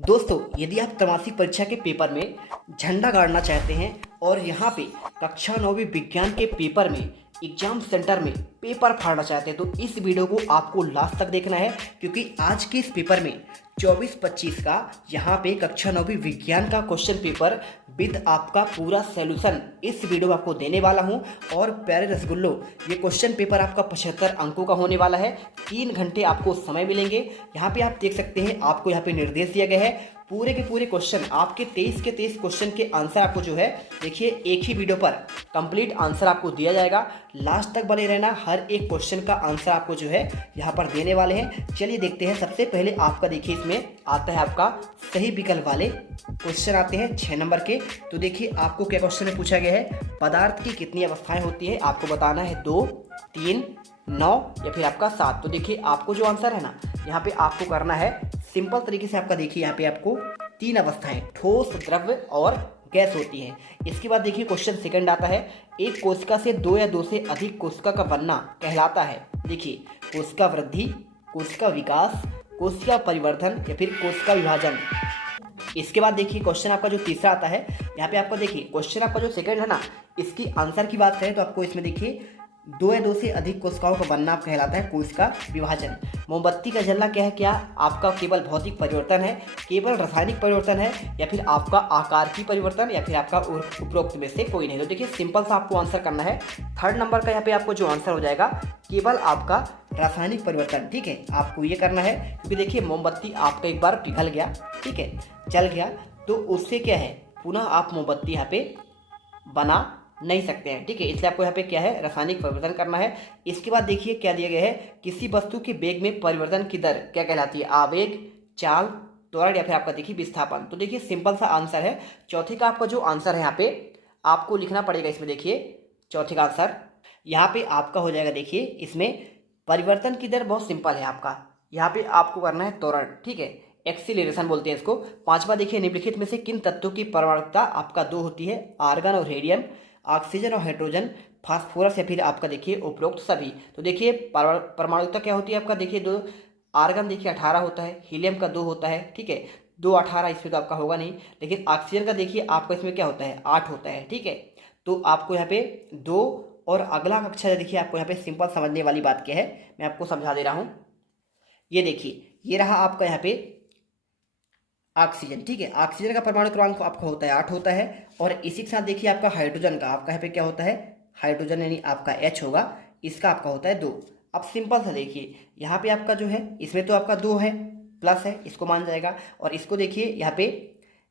दोस्तों, यदि आप त्रैमासिक परीक्षा के पेपर में झंडा गाड़ना चाहते हैं और यहाँ पे कक्षा 9वीं विज्ञान के पेपर में एग्जाम सेंटर में पेपर फाड़ना चाहते हैं तो इस वीडियो को आपको लास्ट तक देखना है, क्योंकि आज के इस पेपर में 24-25 का यहाँ पे कक्षा 9वीं विज्ञान का क्वेश्चन पेपर विद आपका पूरा सॉल्यूशन इस वीडियो में आपको देने वाला हूँ। और प्यारे रसगुल्लो, ये क्वेश्चन पेपर आपका 75 अंकों का होने वाला है। 3 घंटे आपको समय मिलेंगे। यहाँ पे आप देख सकते हैं, आपको यहाँ पे निर्देश दिया गया है। पूरे के पूरे क्वेश्चन आपके 23 के 23 क्वेश्चन के आंसर आपको जो है देखिए एक ही वीडियो पर कंप्लीट आंसर आपको दिया जाएगा। लास्ट तक बने रहना, हर एक क्वेश्चन का आंसर आपको जो है यहाँ पर देने वाले हैं। चलिए देखते हैं। सबसे पहले आपका देखिए इसमें आता है आपका सही विकल्प वाले क्वेश्चन आते हैं 6 नंबर के। तो देखिए आपको क्या क्वेश्चन में पूछा गया है, पदार्थ की कितनी अवस्थाएं होती है, आपको बताना है 2, 3, 9 या फिर आपका 7। तो देखिए आपको जो आंसर है ना, यहाँ पे आपको करना है सिंपल तरीके से। आपका देखिए यहाँ पे आपको 3 अवस्थाएं ठोस, द्रव्य और गैस होती है। इसके बाद देखिए क्वेश्चन सेकंड आता है, एक कोशिका से 2 या 2 से अधिक कोशिका का बनना कहलाता है। देखिए कोशिका वृद्धि, कोशिका विकास, कोशिका परिवर्धन या फिर कोशिका विभाजन। इसके बाद देखिए क्वेश्चन आपका जो तीसरा आता है, यहाँ पे आपका देखिए क्वेश्चन आपका जो सेकंड है ना, इसकी आंसर की बात करें तो आपको इसमें देखिए 2 या 2 से अधिक कोशिकाओं का बनना कहलाता है कोशिका विभाजन। मोमबत्ती का जलना क्या है, क्या आपका केवल भौतिक परिवर्तन है, केवल रासायनिक परिवर्तन है, या फिर आपका आकार की परिवर्तन, या फिर आपका उपरोक्त में से कोई नहीं। तो देखिए सिंपल सा आपको आंसर करना है। थर्ड नंबर का यहाँ पे आपको जो आंसर हो जाएगा केवल आपका रासायनिक परिवर्तन। ठीक है, आपको ये करना है, क्योंकि देखिए मोमबत्ती आपका एक बार पिघल गया, ठीक है, जल गया, तो उससे क्या है पुनः आप मोमबत्ती यहाँ पे बना नहीं सकते हैं। ठीक है, इसलिए आपको यहाँ पे क्या है रासायनिक परिवर्तन करना है। इसके बाद देखिए क्या दिया गया है, किसी वस्तु के वेग में परिवर्तन की दर क्या कहलाती है, आवेग, चाल, त्वरण या फिर आपका देखिए विस्थापन। तो देखिए सिंपल सा आंसर है। चौथे का आपका जो आंसर है यहाँ पे आपको लिखना पड़ेगा। इसमें देखिए चौथे का आंसर यहाँ पे आपका हो जाएगा। देखिए इसमें परिवर्तन की दर बहुत सिंपल है आपका, यहाँ पे आपको करना है त्वरण। ठीक है, एक्सीलरेशन बोलते हैं इसको। पांचवा देखिए, निम्नलिखित में से किन तत्वों की परमाणुकता आपका 2 होती है, आर्गन और हेलियम, ऑक्सीजन और हाइड्रोजन, फास्फोरस या फिर आपका देखिए उपरोक्त सभी। तो देखिए परमाणुकता क्या होती है आपका देखिए 2, आर्गन देखिए 18 होता है, हीलियम का 2 होता है, ठीक है, 2 18 इसमें तो आपका होगा नहीं, लेकिन ऑक्सीजन का देखिए आपका इसमें क्या होता है 8 होता है। ठीक है, तो आपको यहाँ पे 2 और अगला कक्षा देखिए आपको यहाँ पे सिंपल समझने वाली बात क्या है, मैं आपको समझा दे रहा हूँ। ये देखिए ये रहा आपका यहाँ पे ऑक्सीजन। ठीक है, ऑक्सीजन का परमाणु क्रमांक आपका होता है 8 होता है। और इसी के साथ देखिए आपका हाइड्रोजन का आपका यहाँ पे क्या होता है, हाइड्रोजन यानी आपका H होगा, इसका आपका होता है 2। अब सिंपल सा देखिए यहाँ पे आपका जो है इसमें तो आपका 2 है, प्लस है, इसको मान जाएगा। और इसको देखिए यहाँ पे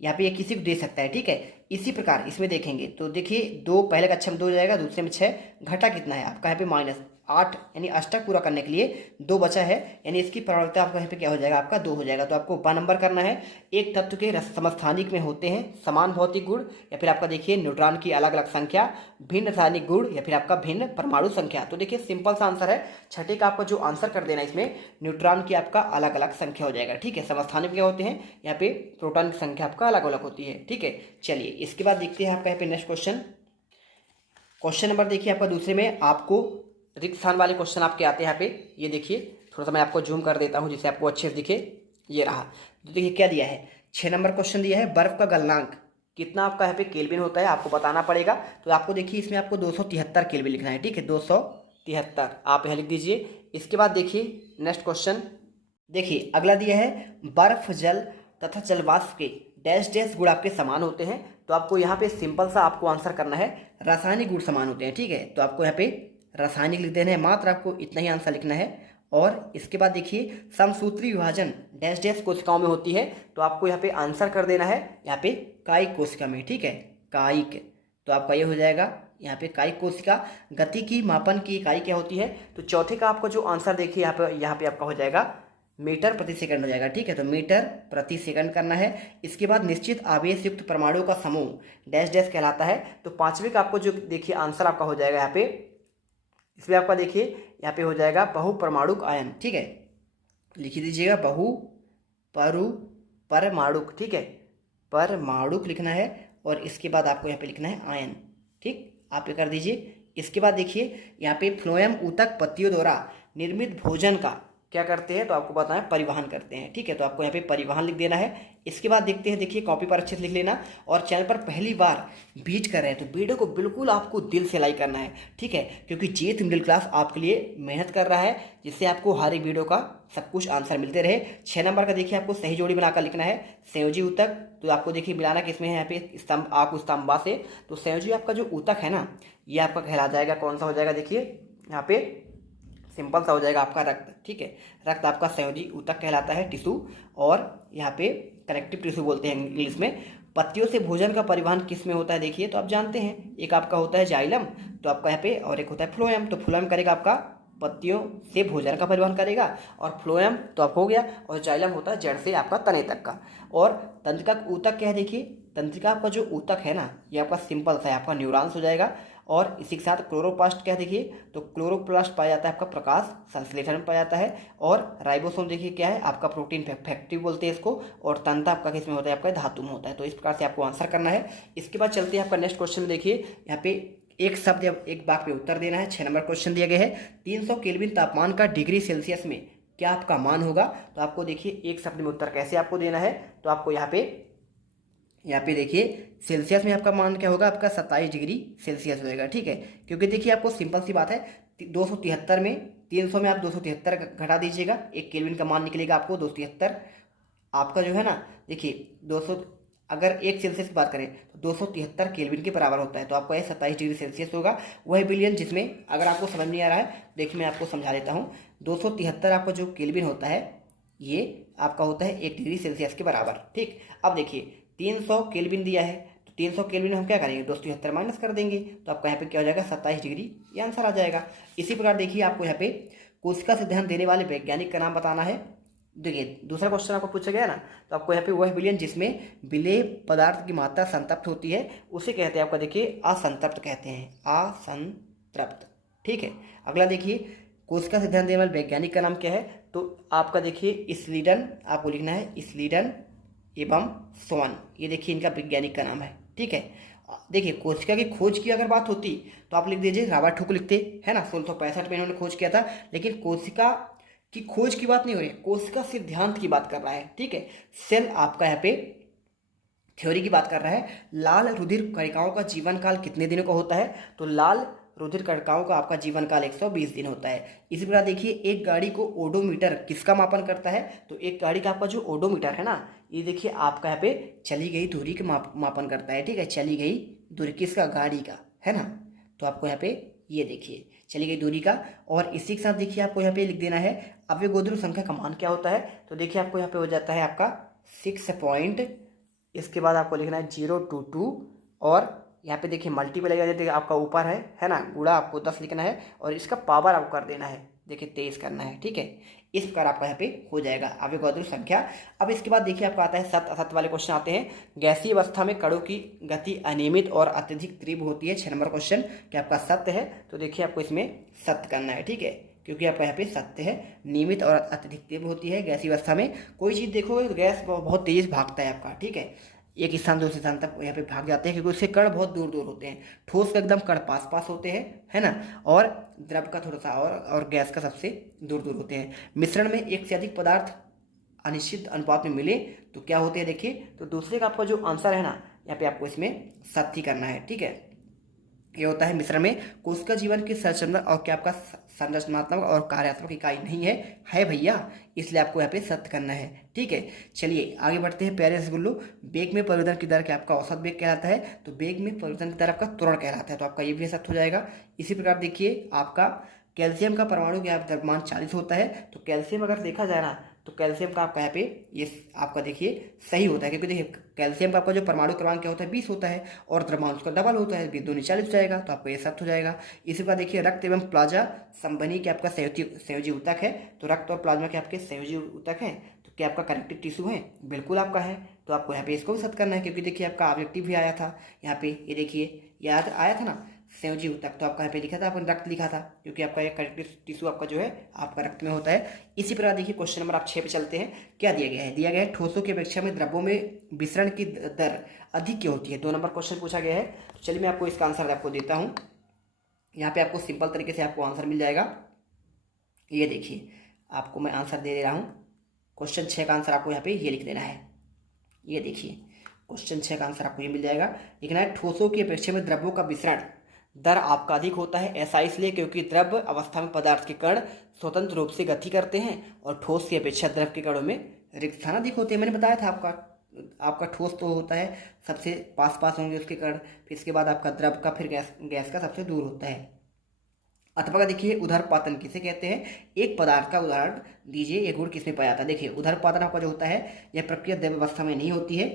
ये किसी को दे सकता है। ठीक है, इसी प्रकार इसमें देखेंगे तो देखिए 2 पहले कक्षा में 2 जाएगा, दूसरे में 6, घटा कितना है आपका यहाँ पे -8, यानी अष्टक पूरा करने के लिए 2 बचा है, यानी इसकी परमाणुकता आपका यहाँ पे क्या हो जाएगा आपका 2 हो जाएगा। तो आपको 1 नंबर करना है। एक तत्व के समस्थानिक में होते हैं समान भौतिक गुण, या फिर आपका देखिए न्यूट्रॉन की अलग अलग संख्या, भिन्न रासायनिक गुण, या फिर आपका भिन्न परमाणु संख्या। तो देखिए सिंपल सा आंसर है। छठे का आपका जो आंसर कर देना, इसमें न्यूट्रॉन की आपका अलग अलग संख्या हो जाएगा। ठीक है, समस्थानिक क्या होते हैं, यहाँ पे प्रोटॉन की संख्या आपका अलग अलग होती है। ठीक है, चलिए इसके बाद देखते हैं आपका यहाँ पे नेक्स्ट क्वेश्चन नंबर देखिए आपका दूसरे में आपको रिक्त स्थान वाले क्वेश्चन आपके आते हैं यहाँ पे। ये देखिए थोड़ा सा मैं आपको जूम कर देता हूँ जिससे आपको अच्छे से दिखे। ये रहा, तो देखिए क्या दिया है, 6 नंबर क्वेश्चन दिया है, बर्फ का गलनांक कितना आपका यहाँ पे केल्विन होता है, आपको बताना पड़ेगा। तो आपको देखिए इसमें आपको 273 केल्विन लिखना है। ठीक है, 273 आप यहाँ लिख दीजिए। इसके बाद देखिए नेक्स्ट क्वेश्चन देखिए अगला दिया है, बर्फ जल तथा जलवाष्प के डैश डैश गुण आपके समान होते हैं। तो आपको यहाँ पे सिंपल सा आपको आंसर करना है, रासायनिक गुण समान होते हैं। ठीक है, तो आपको यहाँ पे रासायनिक लिख देना है, मात्र आपको इतना ही आंसर लिखना है। और इसके बाद देखिए समसूत्री विभाजन डैश डैश कोशिकाओं में होती है। तो आपको यहाँ पे आंसर कर देना है यहाँ पे कायिक कोशिका में। ठीक है, कायिक, तो आपका ये हो जाएगा यहाँ पे कायिक कोशिका। गति की मापन की इकाई क्या होती है, तो चौथे का आपको जो आंसर देखिए यहाँ पे आपका हो जाएगा मीटर प्रति सेकंड हो जाएगा। ठीक है, तो मीटर प्रति सेकंड करना है। इसके बाद निश्चित आवेश युक्त परमाणुओं का समूह डैश डैश कहलाता है। तो पांचवे का आपको जो देखिए आंसर आपका हो जाएगा यहाँ पे, इसमें आपका देखिए यहाँ पे हो जाएगा बहुपरमाणुक आयन। ठीक है, लिख दीजिएगा परमाणुक। ठीक है, परमाणुक लिखना है। और इसके बाद आपको यहाँ पे लिखना है आयन। ठीक, आप ये कर दीजिए। इसके बाद देखिए यहाँ पे फ्लोएम ऊतक पत्तियों द्वारा निर्मित भोजन का क्या करते हैं, तो आपको बताना है परिवहन करते हैं। ठीक है, तो आपको यहाँ पे परिवहन लिख देना है। इसके बाद देखते हैं, देखिए कॉपी पर अच्छे से लिख लेना। और चैनल पर पहली बार विजिट कर रहे हैं तो वीडियो को बिल्कुल आपको दिल से लाइक करना है। ठीक है, क्योंकि जेथ मिडिल क्लास आपके लिए मेहनत कर रहा है, जिससे आपको हर एक वीडियो का सब कुछ आंसर मिलते रहे। 6 नंबर का देखिए आपको सही जोड़ी बनाकर लिखना है। संयोजी ऊतक, तो आपको देखिए मिलाना किसमें है, यहाँ पे स्तंभ आप स्तंभा से। तो संयोजी आपका जो ऊतक है ना, ये आपका कहला जाएगा कौन सा हो जाएगा, देखिए यहाँ पे सिंपल सा हो जाएगा आपका रक्त। ठीक है, रक्त आपका संयोजी ऊतक कहलाता है, टिश्यू। और यहाँ पे कनेक्टिव टिश्यू बोलते हैं इंग्लिश में। पत्तियों से भोजन का परिवहन किस में होता है, देखिए तो आप जानते हैं, एक आपका होता है जाइलम, तो आपका यहाँ पे, और एक होता है फ्लोएम। तो फ्लोएम करेगा आपका पत्तियों से भोजन का परिवहन करेगा, और फ्लोएम तो आपको हो गया, और जाइलम होता है जड़ से आपका तने तक का। और तंत्रिका ऊतक क्या है, देखिए तंत्रिका आपका जो ऊतक है ना, ये आपका सिंपल सा है, आपका न्यूरॉन्स हो जाएगा। और इसी के साथ क्लोरोप्लास्ट क्या है, देखिए तो क्लोरोप्लास्ट पाया जाता है आपका प्रकाश संश्लेषण में पाया जाता है। और राइबोसोम देखिए क्या है, आपका प्रोटीन फैक्ट्री बोलते हैं इसको। और तंत्र आपका किस में होता है, आपका धातु में होता है। तो इस प्रकार से आपको आंसर करना है। इसके बाद चलते हैं आपका नेक्स्ट क्वेश्चन। देखिए यहाँ पे एक शब्द या एक वाक्य में उत्तर देना है। 6 नंबर क्वेश्चन दिया गया है, 300 केल्विन तापमान का डिग्री सेल्सियस में क्या आपका मान होगा। तो आपको देखिए एक शब्द में उत्तर कैसे आपको देना है, तो आपको यहाँ पे देखिए सेल्सियस में आपका मान क्या होगा, आपका 27 डिग्री सेल्सियस होएगा। ठीक है, क्योंकि देखिए आपको सिंपल सी बात है, 273 में 300 में आप 273 घटा दीजिएगा, 1 केल्विन का मान निकलेगा आपको 273। आपका जो है ना, देखिए 200, अगर 1 सेल्सियस की बात करें तो 273 केल्विन के बराबर होता है। तो आपका ये 27 डिग्री सेल्सियस होगा। वह बिलियन जिसमें, अगर आपको समझ नहीं आ रहा है देखिए मैं आपको समझा देता हूँ। 273 आपका जो केल्विन होता है, ये आपका होता है 1 डिग्री सेल्सियस के बराबर। ठीक, अब देखिए 300 केल्विन दिया है, तो 300 केल्विन हम क्या करेंगे, 273 माइनस कर देंगे, तो आपका यहाँ पे क्या हो जाएगा 27 डिग्री, ये आंसर आ जाएगा। इसी प्रकार देखिए आपको यहाँ पे कोशिका से ध्यान देने वाले वैज्ञानिक का नाम बताना है। देखिए दूसरा क्वेश्चन आपको पूछा गया ना, तो आपको यहाँ पे वह विलयन जिसमें विलेय पदार्थ की मात्रा संतृप्त होती है, उसे कहते हैं आपका देखिए असंतृप्त कहते हैं, असंतृप्त। ठीक है, अगला देखिए कोशिका से ध्यान देने वाले वैज्ञानिक का नाम क्या है, तो आपका देखिए स्लीडन, आपको लिखना है स्लीडन एवं सोन, ये देखिए इनका वैज्ञानिक का नाम है। ठीक है, देखिए कोशिका की खोज की अगर बात होती तो आप लिख दीजिए रॉबर्ट हुक लिखते, है ना, 1665 में इन्होंने खोज किया था। लेकिन कोशिका की खोज की बात नहीं हो रही है, कोशिका सिद्धांत की बात कर रहा है। ठीक है, सेल आपका यहाँ पे थ्योरी की बात कर रहा है। लाल रुधिर कणिकाओं का जीवन काल कितने दिनों का होता है, तो लाल रुधिर कणिकाओं का आपका जीवन काल 120 दिन होता है। इसी प्रकार देखिए एक गाड़ी को ओडोमीटर किसका मापन करता है, तो एक गाड़ी का आपका जो ओडोमीटर है ना, ये देखिए आपका यहाँ पे चली गई दूरी के मापन करता है। ठीक है, चली गई दूरी किसका, गाड़ी का, है ना। तो आपको यहाँ पे ये देखिए चली गई दूरी का। और इसी के साथ देखिए आपको यहाँ पे लिख देना है अवोगाद्रो संख्या का मान क्या होता है, तो देखिए आपको यहाँ पे हो जाता है आपका 6 पॉइंट, इसके बाद आपको लिखना है 022, और यहाँ पे देखिए मल्टीपल लगा जाते आपका ऊपर है ना, गुणा आपको 10 लिखना है, और इसका पावर आपको कर देना है, देखिए 23 करना है। ठीक है, इस प्रकार आपका यहाँ पे हो जाएगा अवोगाद्रो संख्या। अब इसके बाद देखिए आपका आता है सत्य असत्य वाले क्वेश्चन आते हैं। गैसीय अवस्था में कणों की गति अनियमित और अत्यधिक तीव्र होती है। 6 नंबर क्वेश्चन क्या आपका सत्य है, तो देखिए आपको इसमें सत्य करना है। ठीक है, क्योंकि आपका यहाँ पे सत्य है, नियमित और अत्यधिक तीव्र होती है गैसीय अवस्था में। कोई चीज़ देखोगे तो गैस बहुत तेज भागता है आपका। ठीक है, एक स्थान दूसरे स्थान तक यहाँ पे भाग जाते हैं, क्योंकि उसके कण बहुत दूर दूर होते हैं। ठोस का एकदम कण पास पास होते हैं, है ना, और द्रव का थोड़ा सा और गैस का सबसे दूर दूर होते हैं। मिश्रण में एक से अधिक पदार्थ अनिश्चित अनुपात में मिले तो क्या होते हैं, देखिए तो दूसरे का आपका जो आंसर है ना, यहाँ पे आपको इसमें सत्य करना है। ठीक है, ये होता है मिश्रण में कोशिका जीवन की संरचना और क्या आपका संरचनात्मक और कार्यात्मक इकाई नहीं है भैया, इसलिए आपको यहाँ पे सत्य करना है। ठीक है, चलिए आगे बढ़ते हैं। प्यारे रसगुल्लो, वेग में परिवर्तन की दर क्या आपका औसत वेग कहलाता है, तो वेग में परिवर्तन की दर आपका त्वरण कहलाता है, तो आपका ये भी सत्य हो जाएगा। इसी प्रकार देखिए आपका कैल्शियम का परमाणु क्या द्रव्यमान 40 होता है, तो कैल्शियम अगर देखा जाए ना, तो कैल्शियम का आपका यहाँ पे ये आपका देखिए सही होता है, क्योंकि देखिए कैल्शियम का आपका जो परमाणु क्रमांक क्या होता है 20 होता है, और द्रव्यमान उसका डबल होता है, 20 दूनी 40 हो जाएगा, तो आपको ये सत्य हो जाएगा। इसी प्रकार देखिए रक्त एवं प्लाज्मा संबंधी क्या आपका संयोजी ऊतक है, तो रक्त और प्लाज्मा के आपके संयोजी ऊतक है, तो क्या आपका कनेक्टिव टिश्यू है, बिल्कुल आपका है। तो आपको यहाँ पे इसको भी सत्य करना है, क्योंकि देखिए आपका ऑब्जेक्टिव भी आया था यहाँ पे, ये देखिए याद आया था ना संयोजी ऊतक, तो आपका यहाँ पे लिखा था, आपने रक्त लिखा था, क्योंकि आपका ये कनेक्टिव टिश्यू आपका जो है आपका रक्त में होता है। इसी प्रकार देखिए क्वेश्चन नंबर आप 6 पे चलते हैं। क्या दिया गया है, दिया गया है ठोसों की अपेक्षा में द्रव्यों में विसरण की दर अधिक क्यों होती है। 2 नंबर क्वेश्चन पूछा गया है, तो चलिए मैं आपको इसका आंसर आपको देता हूँ। यहाँ पे आपको सिंपल तरीके से आपको आंसर मिल जाएगा। ये देखिए आपको मैं आंसर दे रहा हूँ। क्वेश्चन 6 का आंसर आपको यहाँ पे ये लिख देना है। ये देखिए क्वेश्चन 6 का आंसर आपको ये मिल जाएगा। लिखना है ठोसों की अपेक्षा में द्रव्यों का विसरण दर आपका अधिक होता है। ऐसा इसलिए क्योंकि द्रव अवस्था में पदार्थ के कण स्वतंत्र रूप से गति करते हैं और ठोस की अपेक्षा द्रव के कणों में रिक्त स्थान अधिक होते हैं। मैंने बताया था आपका ठोस तो होता है सबसे पास पास होंगे उसके कण, फिर इसके बाद आपका द्रव का, फिर गैस का सबसे दूर होता है। अथवा का देखिए उदरपातन किसे कहते हैं, एक पदार्थ का उदाहरण दीजिए, ये गुण किसमें पाया जाता है। देखिए उदरपातन आपका जो होता है यह प्रक्रिया द्रव अवस्था में नहीं होती है।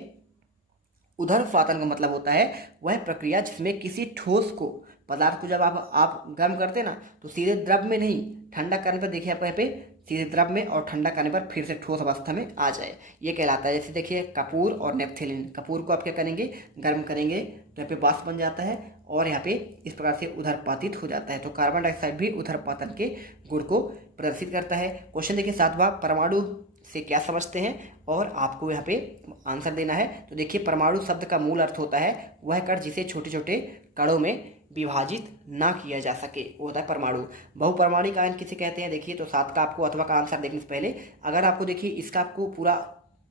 उदरपातन का मतलब होता है वह प्रक्रिया जिसमें किसी ठोस को, पदार्थ को जब आप गर्म करते हैं ना तो सीधे द्रव में नहीं, ठंडा करने पर देखिए आपको यहाँ पे सीधे द्रव में और ठंडा करने पर फिर से ठोस अवस्था में आ जाए, ये कहलाता है। जैसे देखिए कपूर और नेपथेलिन, कपूर को आप क्या करेंगे, गर्म करेंगे तो यहाँ पे वाष्प बन जाता है और यहाँ पे इस प्रकार से उदरपातित हो जाता है। तो कार्बन डाइऑक्साइड भी उदरपातन के गुण को प्रदर्शित करता है। क्वेश्चन देखिए 7वां, परमाणु से क्या समझते हैं और आपको यहाँ पे आंसर देना है। तो देखिए परमाणु शब्द का मूल अर्थ होता है वह कण जिसे छोटे छोटे कणों में विभाजित ना किया जा सके, वो होता है परमाणु। बहुपरमाणुक आयन किसे कहते हैं, देखिए तो 7 का आपको अथवा का आंसर देखने से पहले अगर आपको देखिए इसका आपको पूरा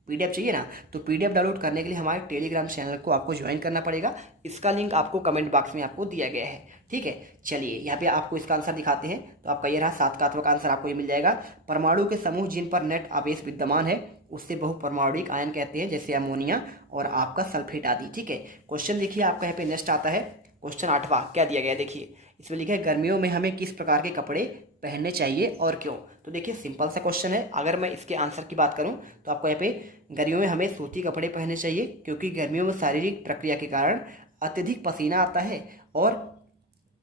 पीडीएफ चाहिए ना तो पीडीएफ डाउनलोड करने के लिए हमारे टेलीग्राम चैनल को आपको ज्वाइन करना पड़ेगा। इसका लिंक आपको कमेंट बॉक्स में आपको दिया गया है, ठीक है। चलिए यहाँ पे आपको इसका आंसर दिखाते हैं। तो आपका ये रहा 7 का अथवा का आंसर आपको ये मिल जाएगा। परमाणु के समूह जिन पर नेट आवेश विद्यमान है उससे बहुपरमाणुक आयन कहते हैं, जैसे अमोनिया और आपका सल्फेट आदि, ठीक है। क्वेश्चन देखिए आपका यहाँ पे नेक्स्ट आता है क्वेश्चन 8वां, क्या दिया गया है देखिए, इसमें लिखा है गर्मियों में हमें किस प्रकार के कपड़े पहनने चाहिए और क्यों। तो देखिए सिंपल सा क्वेश्चन है। अगर मैं इसके आंसर की बात करूं तो आपको यहाँ पे गर्मियों में हमें सूती कपड़े पहनने चाहिए क्योंकि गर्मियों में शारीरिक प्रक्रिया के कारण अत्यधिक पसीना आता है और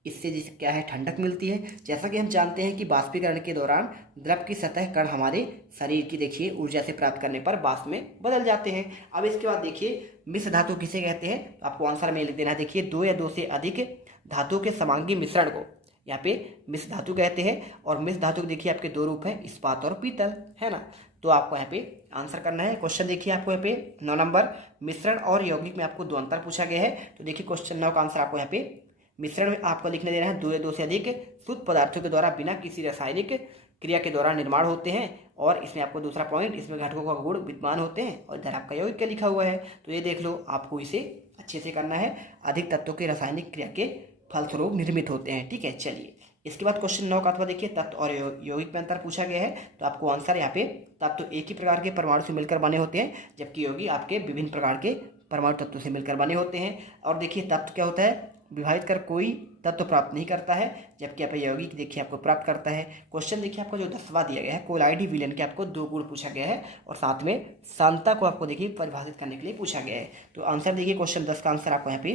इससे जिसे क्या है ठंडक मिलती है। जैसा कि हम जानते हैं कि बाष्पीकरण के दौरान द्रव की सतह कण हमारे शरीर की देखिए ऊर्जा से प्राप्त करने पर वाष्प में बदल जाते हैं। अब इसके बाद देखिए मिश्र धातु किसे कहते हैं, तो आपको आंसर में लिख देना है। देखिए 2 या 2 से अधिक धातु के समांगी मिश्रण को यहाँ पे मिश्र धातु कहते हैं। और मिश्र धातु के देखिए आपके 2 रूप हैं, इस्पात और पीतल, है ना। तो आपको यहाँ पे आंसर करना है। क्वेश्चन देखिए आपको यहाँ पे 9 नंबर, मिश्रण और यौगिक में आपको 2 अंतर पूछा गया है। तो देखिए क्वेश्चन 9 का आंसर आपको यहाँ पे मिश्रण में आपको लिखने देना है 2 या 2 से अधिक शुद्ध पदार्थों के द्वारा बिना किसी रासायनिक क्रिया के दौरान निर्माण होते हैं। और इसमें आपको दूसरा पॉइंट, इसमें घटकों का गुण विद्यमान होते हैं और इधर आपका यौगिक क्या लिखा हुआ है। तो ये देख लो, आपको इसे अच्छे से करना है। अधिक तत्वों के रासायनिक क्रिया के फलस्वरूप निर्मित होते हैं, ठीक है। चलिए इसके बाद क्वेश्चन 9 का अथवा देखिए तत्व और यौगिक में अंतर पूछा गया है। तो आपको आंसर यहाँ पे तत्व एक ही प्रकार के परमाणु से मिलकर बने होते हैं जबकि यौगिक आपके विभिन्न प्रकार के परमाणु तत्वों से मिलकर बने होते हैं। और देखिए तत्व क्या होता है, विभाजित कर कोई तत्व प्राप्त नहीं करता है जबकि आप यौगिक देखिए आपको प्राप्त करता है। क्वेश्चन देखिए आपको जो 10वां दिया गया है, कोलाइडी विलयन के आपको 2 गुण पूछा गया है और साथ में सांता को आपको देखिए परिभाषित करने के लिए पूछा गया है। तो आंसर देखिए क्वेश्चन 10 का आंसर आपको यहाँ पे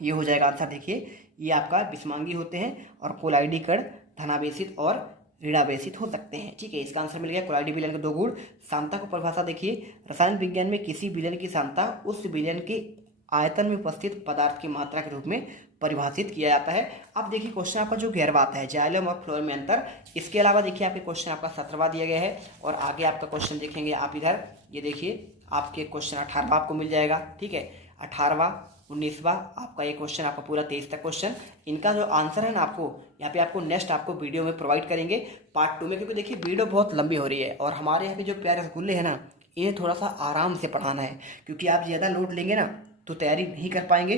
ये हो जाएगा। आंसर देखिए ये आपका विषमांगी होते हैं और कोलाइडी कण धनावेशित और ऋणावेशित हो सकते हैं, ठीक है। इसका आंसर मिल गया कोलाइडी विलयन के 2 गुण। सांता को परिभाषा देखिए, रसायन विज्ञान में किसी विलयन की सांता उस विलयन के आयतन में उपस्थित पदार्थ की मात्रा के रूप में परिभाषित किया जाता है। अब देखिए क्वेश्चन आपका जो 11वां आता है, जाइलम और फ्लोएम में अंतर। इसके अलावा देखिए आपके क्वेश्चन आपका 17वां दिया गया है और आगे आपका क्वेश्चन देखेंगे आप इधर, ये देखिए आपके क्वेश्चन 18वां आपको मिल जाएगा, ठीक है। 18वां, 19वां आपका ये क्वेश्चन आपका पूरा 23 तक क्वेश्चन, इनका जो आंसर है ना आपको यहाँ पे आपको नेक्स्ट आपको वीडियो में प्रोवाइड करेंगे पार्ट 2 में, क्योंकि देखिए वीडियो बहुत लंबी हो रही है और हमारे यहाँ पे जो प्यारे रसगुल्ले हैं ना इन्हें थोड़ा सा आराम से पढ़ाना है क्योंकि आप ज़्यादा लोड लेंगे ना तो तैयारी नहीं कर पाएंगे।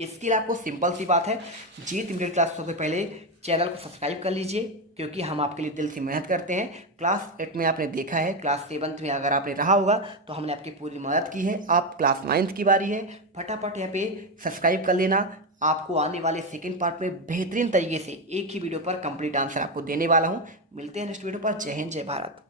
इसके लिए आपको सिंपल सी बात है, जीत मिडिल क्लास सबसे पहले चैनल को सब्सक्राइब कर लीजिए क्योंकि हम आपके लिए दिल से मेहनत करते हैं। क्लास 8 में आपने देखा है, क्लास 7 में अगर आपने रहा होगा तो हमने आपकी पूरी मदद की है। आप क्लास 9 की बारी है, फटाफट यहाँ पे सब्सक्राइब कर लेना। आपको आने वाले सेकंड पार्ट में बेहतरीन तरीके से एक ही वीडियो पर कंप्लीट आंसर आपको देने वाला हूँ। मिलते हैं नेक्स्ट वीडियो पर। जय हिंद, जय भारत।